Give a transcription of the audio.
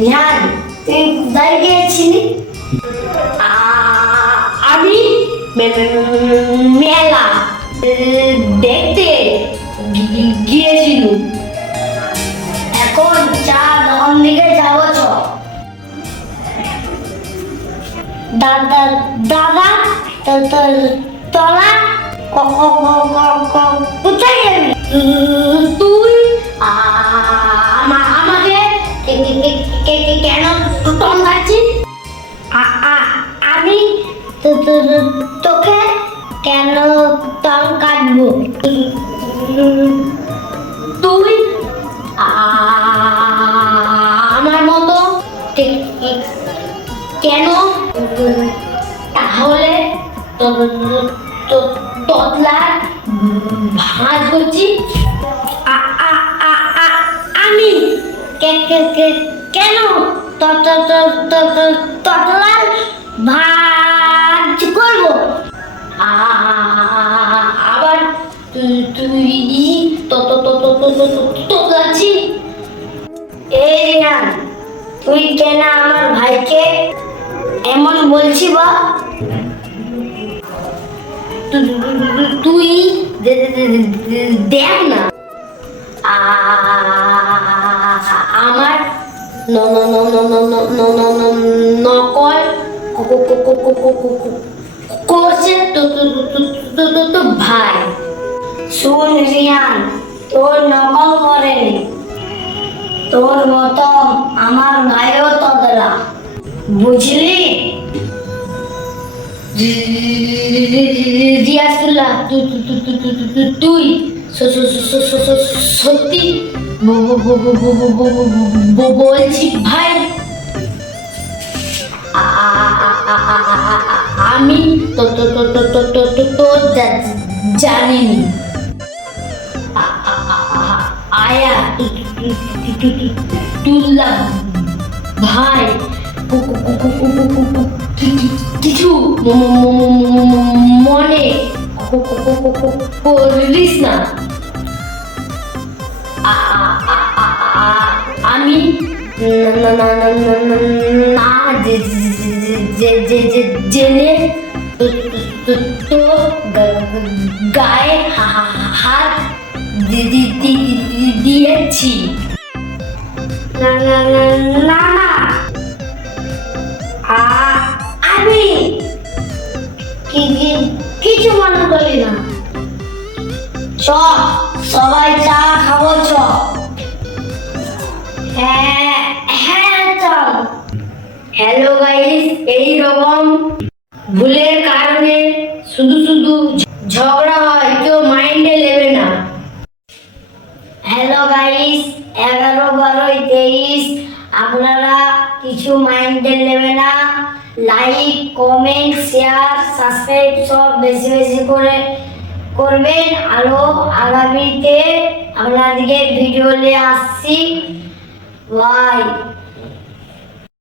রিহান, তুই কোথায় গিয়েছিলি? আমি মেলা দেখতে গিয়েছিলাম। এখন চা দোকান দিকে যাবো চ। দাদা দাদা তোরা কোথায় যাবি? তুই আমাকে কেন টঙ্গাচ্ছিস? আমি তোকে কেন টং কাটবো? তুই আমার মতো কেন? তাহলে ততলার ভাঁজ করছি আমি কেন ততলার ভাঁজ করবো? আবার তুই তোতলাচ্ছি? এই রিহান, তুই কেন আমার ভাইকে এমন বলছি বা? তুই দেখ না, আমার নকল করছে তো ভাই। শুন রিয়ান, তোর নকল করেনি, তোর মতো আমার ভাইও তদলা, বুঝলি? রিয়াজুল্লাহ, তুই সত্যি বলছি ভাই? আমি তো জানিনি। আয়া তুল্লা ভাই, কিছু মনে করিস না। আমি না জেনে তো গায়ে হাত দিয়েছি। না না না না, আমি কিছু মনে করি না। চ, সবাই চা খাবো চ। হ্যাঁ হ্যাঁ চল। হ্যালো গাইস, এইরকম ভুলের কারণে শুধু ঝগড়া হয়, কেউ মাইন্ডে নেবে না। হ্যালো গাইস, 11, 12, 23, আপনারা কিছু মাইন্ডে নেবে না। লাইক, কমেন্ট, শেয়ার, সাবস্ক্রাইব সব বেশি বেশি করে করবেন। আরো আগামীতে আপনাদেরকে ভিডিও নিয়ে আসছি। বাই।